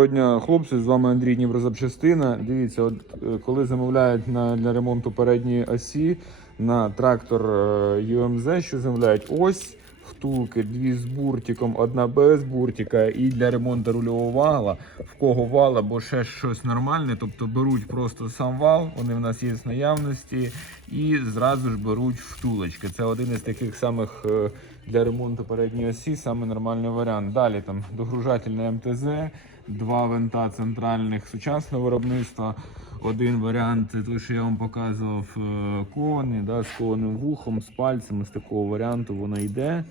Сьогодні, хлопці, з вами Андрій Дніпрозапчастина. Дивіться, от е, коли замовляють на, для ремонту передньої осі на трактор е, UMZ, що замовляють ось втулки, дві з буртиком, одна без буртика, і для ремонту рульового вала, в кого вал або ще щось нормальне, тобто беруть просто сам вал, вони в нас є в наявності, і зразу ж беруть втулочки. Це один із таких самих е, для ремонту передньої осі, саме нормальний варіант. Далі там догружательне МТЗ, два винта центральних сучасного виробництва. Один варіант, той, що я вам показував, е, кований, да, з кованим вухом, з пальцем, з такого варіанту воно йде.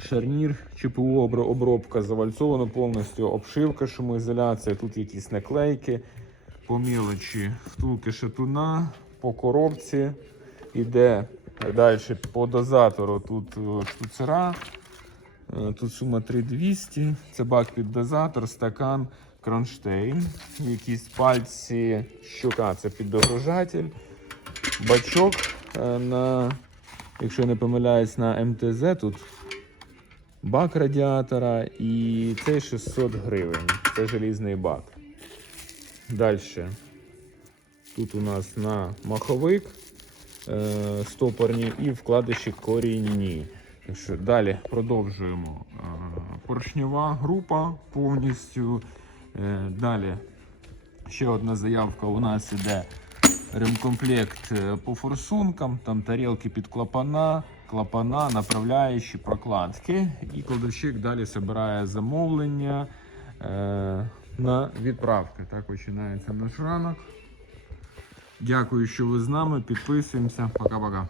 Шарнір, ЧПУ обробка завальцовано повністю, обшивка, шумоізоляція, тут якісь наклейки, по мілочі, втулки шатуна, по коробці іде далі по дозатору. Тут е, штуцера, е, тут сума 3200, це бак під дозатор, стакан, кронштейн, якісь пальці, щука, це піддогружатель, бачок е, на якщо я не помиляюсь, на МТЗ тут бак радіатора і цей 600 гривень. Це желізний бак. Далі. Тут у нас на маховик е, стопорні і вкладиші корінні. Далі продовжуємо. Е, група повністю. Е, далі ще одна заявка у нас іде ремкомплект е, по форсункам, там тарілки під клапана, клапана, направляючі, прокладки. І кладовщик далі збирає замовлення на відправки. Так починається наш ранок. Дякую, що ви з нами. Підписуємося. Пока-пока.